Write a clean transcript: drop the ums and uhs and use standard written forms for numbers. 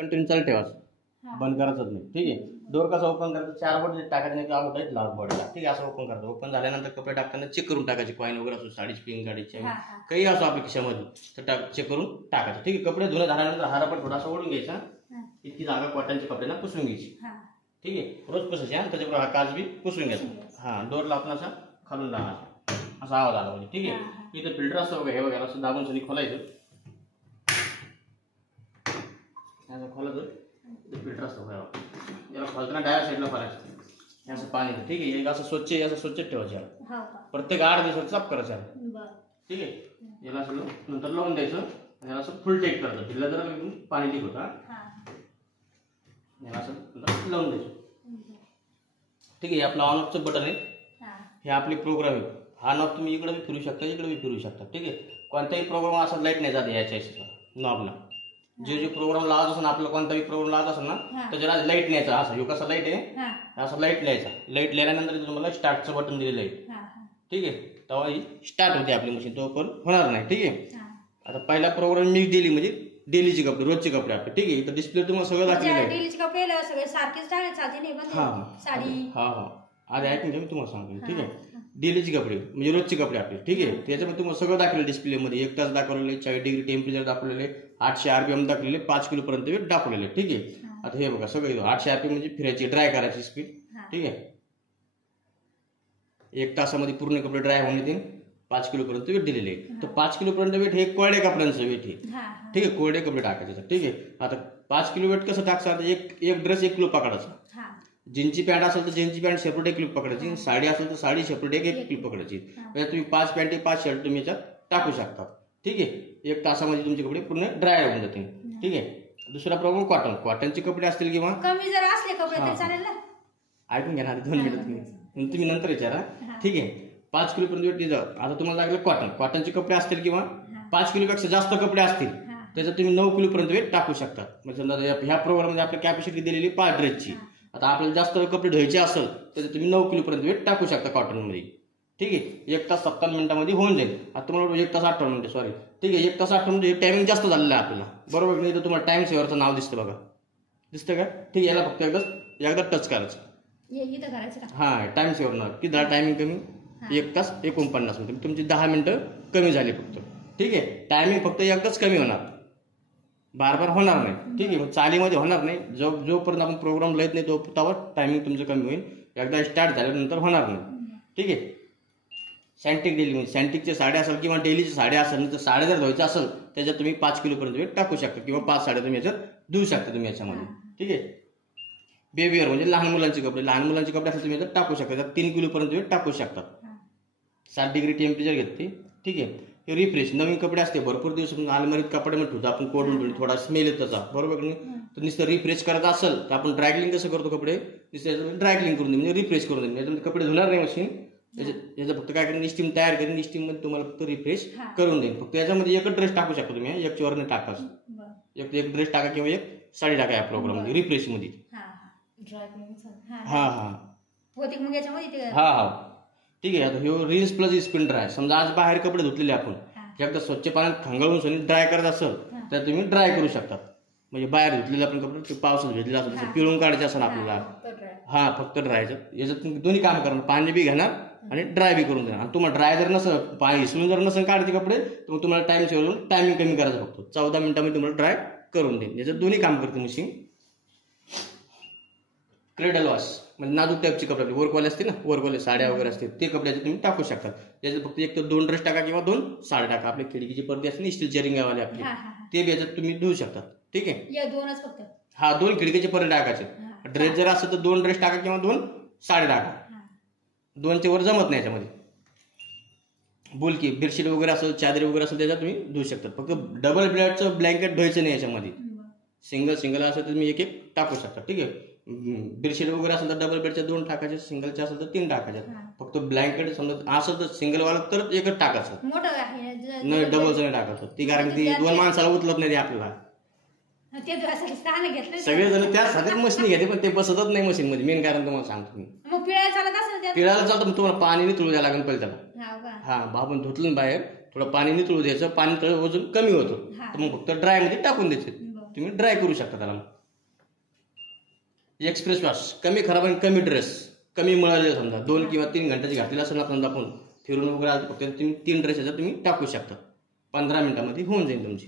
Continue चालू ठेवायचं, बंद करायचंच नाही. ठीक आहे. डोर कसा ओपन करायचं, 4 बोट टाकायचं नाही, आउट आहे लाल बॉडीला. ठीक आहे. असं ओपन करायचं. ओपन झाल्यानंतर कपडे टाकताना चेक करून टाकायचे, कॉईन वगैरे असो, साडीची पिन, गाडीची काही असो आपल्या खिशामध्ये, तर चेक करून टाकायचं. ठीक आहे. कपडे धुणं झाल्यानंतर हा रबर थोडासा ओढून घ्यायचा, इतकी जागा कॉटनच्या कपड्यांना पुसून घ्यायची. ठीक आहे. रोज पुसायची आणि त्याच्याबरोबर हा काच बी पुसून घ्यायचा. हा डोरला आपण असा खालून लावायचा, असा आवाज आला म्हणजे. ठीक आहे. इथं फिल्टर असतं बघा, हे वगैरे असं दाबून सनी खोलायचं, खोलायचं. फिल्टर असतं बघा, याला खोलताना डाव्या साईडला खोलायचं, असं पाणी. ठीक आहे. असं स्वच्छ ठेवायचं याला, प्रत्येक 8 दिवसात साफ करायचं याला. ठीक आहे. याला असं नंतर लावून द्यायचं, याला असं फुल टेक करायचं. तिला जरा पाणी लीक होता, याला असं लावून द्यायचं. ठीक आहे. आपलं ऑन ऑफचं बटन आहे, हे आपली प्रोग्राम आहे. हा नॉब तुम्ही इकडे बी फिरू शकता, इकडे बी फिरू शकता. ठीक आहे. कोणताही प्रोग्राम असा लाईट नाही जात याच्या नॉबला. जे प्रोग्राम लावत असेल आपल्याला, कोणताही प्रोग्राम लावत असेल ना, त्याच्याला लाईट न्यायचा. असं ह्यो कसा लाईट आहे, असं लाईट न्यायचा. लाईट लिहिल्यानंतर तुम्हाला स्टार्टचं बटन दिलेलं आहे. ठीक आहे. तेव्हा ही स्टार्ट होते आपली मशीन, तो पण होणार नाही. ठीक आहे. आता पहिला प्रोग्राम मिक्स डेली म्हणजे डेलीचे कपडे, रोजचे कपडे आपले. ठीक आहे. तर डिस्प्ले तुम्हाला सगळं दाखवलेलं आहे. डेलीचे कपडे सगळे सारखेच साडी. आधी ऐकून घ्या, मी तुम्हाला सांगतो. ठीक आहे. डेलीचे कपडे म्हणजे रोजचे कपडे आपले. ठीक आहे. त्याच्यामध्ये तुम्हाला सगळं दाखवलं डिस्प्लेमध्ये. 1 तास दाखवलेले, 40 डिग्री टेम्परेचर दाखवलेले, 800 RPM दाखवलेले, 5 किलो पर्यंत वेट दाखवलेले. ठीक आहे. आता हे बघा सगळं 800 RPM म्हणजे फिरायची, ड्राय करायची स्पीड. ठीक आहे. 1 तासामध्ये पूर्ण कपडे ड्राय होऊन येतील. 5 किलो पर्यंत वेट दिलेले आहे. तर 5 किलो पर्यंत वेट हे कोरड्या कपड्यांचं वेट आहे. ठीक आहे. कोरडे कपडे टाकायचे. ठीक आहे. आता 5 किलो वेट कसं टाकसा, एक ड्रेस 1 किलो पकडायचा. जीन्सची पॅन्ट असेल तर जीन्सची पॅन्ट सेपरेट 1 किलो पकडायची, साडी असेल तर साडी सेपरेट 1 किलो पकडायची. म्हणजे तुम्ही 5 पॅन्ट 5 शर्ट तुम्ही याच्यात टाकू शकता. ठीक आहे. 1 तासामध्ये तुमचे कपडे पूर्ण ड्राय होऊन जातील. ठीक आहे. दुसरा प्रॉब्लेम कॉटनचे कपडे असतील किंवा कमी जर असले कपडे तर चालेल ना. ऐकून घ्या ना, 2 मिनिटं तुम्ही नंतर विचारा. ठीक आहे. 5 किलो पर्यंत वेट. आता तुम्हाला लागलं कॉटनचे कपडे असतील किंवा 5 किलोपेक्षा जास्त कपडे असतील, त्याच्यात तुम्ही 9 किलो पर्यंत वेट टाकू शकता. म्हणजे समजा ह्या प्रोग्राममध्ये आपल्या कॅपॅसिटी दिलेली 5 ड्रेसची. आता आपल्याला जास्त कपडे धुवायचे असेल तर तुम्ही 9 किलो पर्यंत वेट टाकू शकता कॉटनमध्ये. ठीक आहे. 1 तास 57 मिनिटांमध्ये होऊन जाईल. आता तुम्हाला 1 तास 58 मिनिटं, सॉरी. ठीक आहे. 1 तास 58 मिनिटं टायमिंग जास्त झालेलं आहे आपल्याला, बरोबर नाही. तर तुम्हाला टाइम सेव्हरचं नाव दिसतं बघा, दिसतं का? ठीक आहे. याला फक्त एकदा टच करायचं. हा टाइम सेव्हर नाव. किती झालं टायमिंग कमी? 1 तास 49 मिनिटं. तुमची 10 मिनिटं कमी झाली फक्त. ठीक आहे. टायमिंग फक्त एकदाच कमी होणार, बार होणार नाही. ठीक आहे. मग चालीमध्ये होणार नाही. जोपर्यंत आपण प्रोग्राम लिहित नाही तोवर टायमिंग तुमचं कमी होईल. एकदा स्टार्ट झाल्यानंतर होणार नाही. ठीक आहे. सॅन्टिक डेली म्हणजे सॅन्टिकच्या साड्या असेल किंवा डेलीच्या साड्या असेल, तर साड्या जर धुवायच्या असेल त्याच्यात तुम्ही 5 किलो पर्यंत वेट टाकू शकता किंवा 5 साड्या तुम्ही याच्यात धुवू शकता तुम्ही याच्यामध्ये. ठीक आहे. बेबीवर म्हणजे लहान मुलांचे कपडे असेल तुम्ही याच्यात टाकू शकता. 3 किलो पर्यंत वेट टाकू शकता. 7 डिग्री टेम्परेचर घेते. ठीक आहे. हे रिफ्रेश नवीन कपडे असते, भरपूर दिवस अलमारीत कपड्यामध्ये ठेवतो आपण, कोडून थोडा स्मेल येत त्याचा, बरोबर नाही. तर नुसतं रिफ्रेश करायचं असेल तर आपण ड्रायक्लिंग कसं करतो, कपडे नुसतं ड्रायक्लिंग करून देईल, म्हणजे रिफ्रेश करून देईल. याच्यामध्ये कपडे धुणार नाही मशीन. याचं फक्त काय करेन, स्टीम तयार करेन, स्टीम मध्ये तुम्हाला फक्त रिफ्रेश करून देईल. फक्त याच्यामध्ये एकच ड्रेस टाकू शकतो तुम्ही, एक वरने टाका, एक ड्रेस टाका किंवा एक साडी टाका या प्रोग्राम मध्ये रिफ्रेश मध्ये. ठीक आहे. आता हे रिन्स प्लस स्पिन ड्राय. समजा आज बाहेर कपडे धुतलेले आपण, एकदा स्वच्छ पाण्यात खंगाळून ड्राय करत असेल तर तुम्ही ड्राय करू शकता. म्हणजे बाहेर धुतलेले आपण कपडे पावसात भेटलेले असेल, पिळून काढायचे असेल आपल्याला, फक्त ड्रायचं. याच्यात तुम्ही दोन्ही काम करणार, पाणी बी घेणार आणि ड्राय बी करून देणार. आणि तुम्हाला ड्राय जर नसेल, पाणी हिसळून जर नसेल काढायचे कपडे, तर मग तुम्हाला टायमिंग कमी करायचं. फक्त 14 मिनिटांमध्ये तुम्हाला ड्राय करून देईल. याच्यात दोन्ही काम करते मशीन. क्रेडल वॉश म्हणजे नाजूक टाईपचे कपडे, वर्कवाले असते ना, वर्कवाले साड्या वगैरे असते, ते कपडे तुम्ही टाकू शकता. याच्यात फक्त एक तर 2 ड्रेस टाका किंवा 2 साड्या टाका. आपले खिडकीचे पडदे असते ना स्टीलच्या रिंगावाले आपले, ते बी याच्यात तुम्ही धुवू शकता. ठीक आहे. 2 खिडकीचे पडदे टाकायचे. ड्रेस जर असेल तर 2 ड्रेस टाका किंवा 2 साड्या टाका. 2च्या वर जमत नाही याच्यामध्ये. बुलकी बेडशीट वगैरे असेल, चादरी वगैरे असेल, त्याच्यात तुम्ही धुवू शकता. फक्त डबल बेडचं ब्लँकेट धुवायचं नाही याच्यामध्ये. सिंगल असेल तर तुम्ही एक टाकू शकता. ठीक आहे. बेडशीट वगैरे असेल तर डबल बेडच्या 2 टाकायचे, सिंगलचे असेल तर 3 टाकायचे. फक्त ब्लँकेट समजा असेल तर सिंगल वाला तर एकच टाकायचं, नाही डबलचं नाही टाकायचं. ती कारण ती 2 माणसाला उचलत नाही आपल्याला. सगळेजण त्यासाठी मशीन घेते पण ते बसतच नाही मशीन मध्ये. मेन कारण तुम्हाला सांगतो मी. पिळायला चालतं, तुम्हाला पाणी नितळू द्यायला लागेल पहिले त्याला. आपण धुतलं बाहेर, थोडं पाणी नितळू द्यायचं. पाणी वजन कमी होतं तर मग फक्त ड्राय मध्ये टाकून द्यायचं. तुम्ही ड्राय करू शकता त्याला. एक्सप्रेस वॉश, कमी खराब आणि कमी ड्रेस, कमी मळले समजा 2 किंवा 3 घंट्याची घातलेला असेल ना समजा आपण फिरून वगैरे तुम्ही 3 ड्रेस तुम्ही टाकू शकता. 15 मिनिटांमध्ये होऊन जाईल तुमची.